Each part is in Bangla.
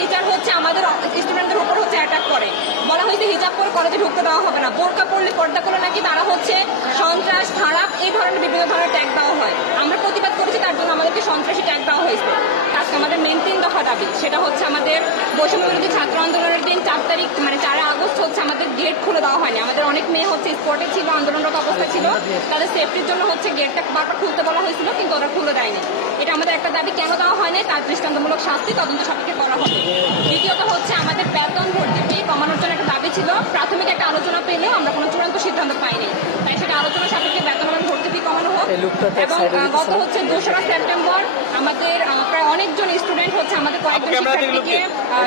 টিচার হচ্ছে আমাদের স্টুডেন্টদের উপর হচ্ছে অ্যাটাক করে। বলা হয়েছে হিজাব করে কলেজে ঢুকতে দেওয়া হবে না, বোরকা পড়লে পর্দা করে নাকি তারা হচ্ছে সন্ত্রাস, খারাপ, এই ধরনের বিভিন্ন ধরনের ট্যাগ দেওয়া হয়। আমরা প্রতিবাদ করেছি, তার জন্য আমাদেরকে সন্ত্রাসী ট্যাগ দেওয়া হয়েছে। আজকে আমাদের মেন 3 দফা দাবি, সেটা হচ্ছে আমাদের বৈষম্য বিরোধী ছাত্র আন্দোলনের দিন 4 তারিখ মানে 4 আগস্ট হচ্ছে আমাদের গেট খুলে দেওয়া হয়নি। আমাদের অনেক মেয়ে হচ্ছে স্পটে ছিল, আন্দোলনরত অবস্থায় ছিল, তাদের সেফটির জন্য হচ্ছে গেটটা বারবার খুলতে বলা হয়েছিল, কিন্তু ওরা খুলে দেয়নি। এটা আমাদের একটা দাবি, কেন দেওয়া হয় নাই তার দৃষ্টান্তমূলক শাস্তি তদন্ত সাপেক্ষে করা হবে। দ্বিতীয়ত হচ্ছে আমাদের বেতন ভর্তি ফি কমানোর জন্য একটা দাবি ছিল। প্রাথমিক একটা আলোচনা পেলেও আমরা কোনো চূড়ান্ত সিদ্ধান্ত পাইনি, তাই সেটা আলোচনা সাপেক্ষে বেতন এবং ভর্তি ফি কমানো হোক। এবং গত হচ্ছে 2রা সেপ্টেম্বর আমাদের প্রায় অনেকজন স্টুডেন্ট হচ্ছে আমাদের কয়েকজন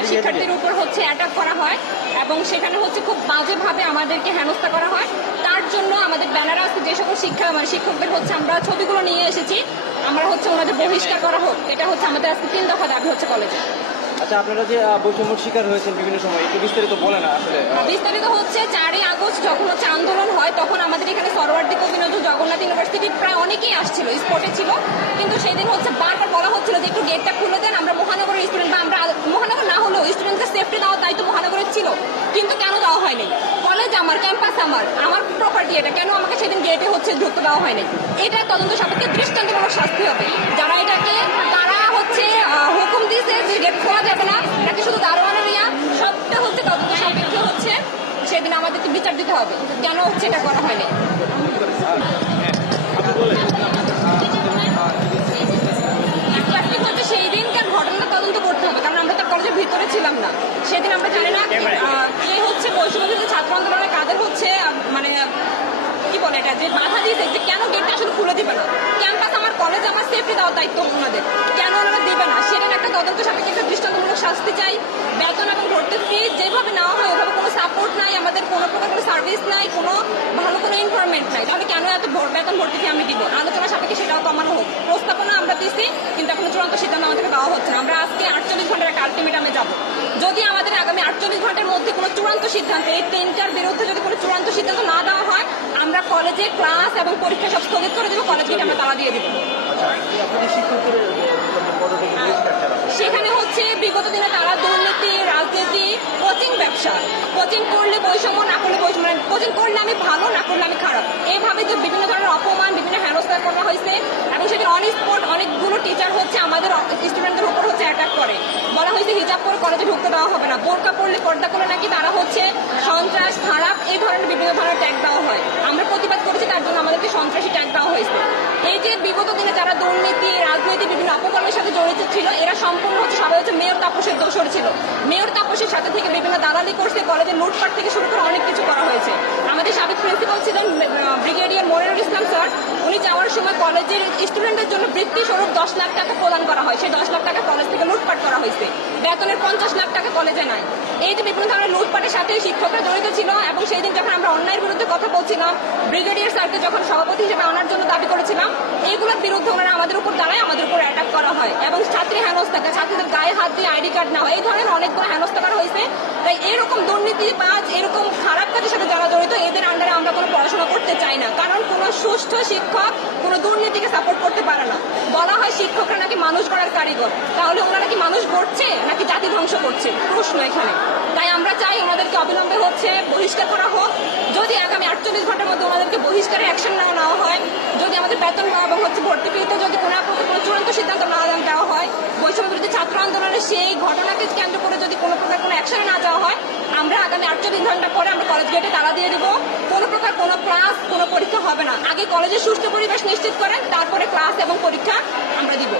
শিক্ষার্থীর উপর হচ্ছে অ্যাটাক করা হয় এবং সেখানে হচ্ছে খুব বাজেভাবে আমাদেরকে হেনস্থা করা হয়। তার জন্য আমাদের ব্যানার আছে, যে সকল শিক্ষকদের হচ্ছে আমরা ছবিগুলো নিয়ে এসেছি, আমরা হচ্ছে ওনাদের বহিষ্কার করা হোক। এটা হচ্ছে আমাদের আজকে 3 দফা দাবি হচ্ছে কলেজে। আচ্ছা, আপনারা যে বৈষম্যের শিকার হয়েছেন বিভিন্ন সময়, একটু বিস্তারিত বলে না আসলে। বিস্তারিত হচ্ছে 4 আগস্ট যখন হচ্ছে আন্দোলন হয়, তখন আমাদের এখানে সরোয়ার্দী কবি নজরুল জগন্নাথ ইউনিভার্সিটির প্রায় অনেকেই আসছিল, স্পটে ছিল, কিন্তু সেদিন হচ্ছে বারবার বলা হচ্ছিল যে একটু গেটটা খুলে দেন, আমরা মহানগরের স্টুডেন্ট, বা আমরা মহানগর না হলেও স্টুডেন্টদের সেফটি দেওয়া দায়িত্ব মহানগরের ছিল, কিন্তু কেন দেওয়া হয়নি? কলেজ আমার, ক্যাম্পাস আমার প্রপার্টি, এটা কেন আমাকে সেদিন গেটে হচ্ছে ঢুকতে দেওয়া হয়নি? এটা তদন্ত সাপেক্ষে দৃষ্টান্তমূলক শাস্তি হবে। যারা এটাকে তারা হচ্ছে হুকুম দিয়েছে যে গেট খোলা যাবে না, নাকি শুধু দারোয়ানের ইয়া, সবটা হচ্ছে তদন্ত সাপেক্ষে হচ্ছে সেদিন আমাদেরকে বিচার দিতে হবে কেন হচ্ছে এটা করা হয়নি। সেই দিনকার ঘটনা তদন্ত করতে হবে, কারণ আমরা তো কলেজের ভিতরে ছিলাম না সেদিন, আমরা জানি না কে হচ্ছে বৈষম্য বিরোধী ছাত্র আন্দোলনের কাদের হচ্ছে মানে কি বলে এটা, যে বাধা দিয়েছে যে কেন গেটটা আসলে খুলে দিবে না। ক্যাম্পাস আমার, কলেজ আমার, সেফটি দেওয়ার দায়িত্ব ওনাদের, কেন ওনারা দিবে না? সেদিন একটা তদন্ত সাপেক্ষে একটা দৃষ্টান্তমূলক শাস্তি চাই। বেতন এবং ভর্তি ফি যেভাবে নেওয়া হয় ওভাবে কোনো সাপোর্ট নাই, আমাদের কোনো প্রকার কোনো সার্ভিস নাই, কোনো ভালো কোনো ইনফরমেন্ট নাই, তাহলে কেন এত বেতন ভর্তি ফি আমি দিব? আলোচনা সাপেক্ষে সেটাও কমানো হোক। প্রস্তাবনা আমরা দিচ্ছি, কিন্তু এখনো চূড়ান্ত সিদ্ধান্ত আমাদেরকে দেওয়া হচ্ছে না। আমরা আজকে 48 ঘন্টার একটা আলটিমেটামে যাব। যদি আমাদের আগামী 48 ঘন্টার মধ্যে কোনো চূড়ান্ত সিদ্ধান্ত, এই 3টার বিরুদ্ধে যদি কোনো চূড়ান্ত সিদ্ধান্ত না দেওয়া হয়, আমরা কলেজে ক্লাস এবং পরীক্ষা সব স্থগিত করে দেবো, কলেজকে আমরা তালা দিয়ে দিব। সেখানে হচ্ছে বিগত দিনে তারা দুর্নীতি, রাজনীতি, কোচিং ব্যবসা, কোচিং করলে বৈষম্য, না করলে বৈষম্য, কোচিং করলে আমি ভালো, না করলে আমি খারাপ, এইভাবে যে বিভিন্ন ধরনের অপমান, বিভিন্ন হেনস্থা করা হয়েছে এবং সেটা অন স্পট অনেকগুলো টিচার হচ্ছে আমাদের স্টুডেন্টদের উপর হচ্ছে অ্যাটাক করে। বলা হয়েছে হিজাব করে কলেজে ঢুকতে দেওয়া হবে না, বোরকা পড়লে পর্দা করে নাকি তারা হচ্ছে সন্ত্রাস, খারাপ, এই ধরনের বিভিন্ন ধরনের ট্যাগ দেওয়া হয়। আমরা প্রতিবাদ করেছি, তার জন্য আমাদেরকে সন্ত্রাসী ট্যাগ দেওয়া হয়েছে। এই যে বিগত দিনে যারা দুর্নীতি, রাজনীতি, বিভিন্ন অপকর্মের সাথে জড়িত ছিল, এরা সম্পূর্ণ হচ্ছে সবাই হচ্ছে মেয়র তাপসের দোষর ছিল। মেয়র তাপসের সাথে থেকে বিভিন্ন দালালি করছে, কলেজে লুটপাট থেকে শুরু করে অনেক কিছু করা হয়েছে। আমাদের সাবেক প্রিন্সিপাল ছিলেন ব্রিগেডিয়ার মনিরুল ইসলাম স্যার, উনি যাওয়ার সময় কলেজের স্টুডেন্টদের জন্য বৃত্তি স্বরূপ 10 লাখ টাকা প্রদান করা হয়, সেই 10 লাখ টাকা কলেজ থেকে লুটপাট করা হয়েছে। বেতনের 50 লাখ টাকা কলেজে নাই। এই যে বিভিন্ন ধরনের লুটপাটের সাথে শিক্ষকরা জড়িত ছিল এবং সেই দিন যখন আমরা অন্যায়ের বিরুদ্ধে কথা বলছিলাম, ব্রিগেডিয়ার স্যারকে যখন সভাপতি হিসেবে আনার জন্য দাবি করেছিলাম, এইগুলোর বিরুদ্ধে ওনারা আমাদের উপর দাঁড়ায়, আমাদের উপর অ্যাটাক করা হয় এবং ছাত্রী হেনস্থা, ছাত্রীদের গায়ে হাত দিয়ে আইডি কার্ড নেওয়া, এই ধরনের অনেকগুলো হেনস্থা করা হয়েছে। তাই এরকম দুর্নীতিবাজ, এরকম খারাপ কাজের সাথে যারা জড়িত, এদের আন্ডারে আমরা কোনো পড়াশোনা করতে চাই না, কারণ কোনো সুষ্ঠু শিক্ষক কোনো দুর্নীতিকে সাপোর্ট করতে পারে না। বলা হয় শিক্ষকরা নাকি মানুষ গড়ার কারিগর, তাহলে ওনারা কি মানুষ গড়ছে নাকি জাতি ধ্বংস করছে? প্রশ্ন এখানে। তাই আমরা চাই ওনাদেরকে অবিলম্বে হচ্ছে বহিষ্কার করা হোক। যদি আগামী 48 ঘন্টার মধ্যে ওনাদেরকে বহিষ্কারের অ্যাকশন না নেওয়া হয়, যদি আমাদের বেতন এবং হচ্ছে ভর্তি ফিতে যদি কোনো চূড়ান্ত সিদ্ধান্ত না দেওয়া হয়, বৈষম্য বিরোধী ছাত্র আন্দোলনের সেই ঘটনাকে কেন্দ্র করে যদি কোনো প্রকার কোনো অ্যাকশনে না যাওয়া হয়, আমরা আগামী 48 ঘন্টা পরে আমরা কলেজ গেটে তালা দিয়ে দেবো। কোনো প্রকার কোনো ক্লাস, কোনো পরীক্ষা হবে না। আগে কলেজের সুষ্ঠু পরিবেশ নিশ্চিত করেন, তারপরে ক্লাস এবং পরীক্ষা আমরা দিব।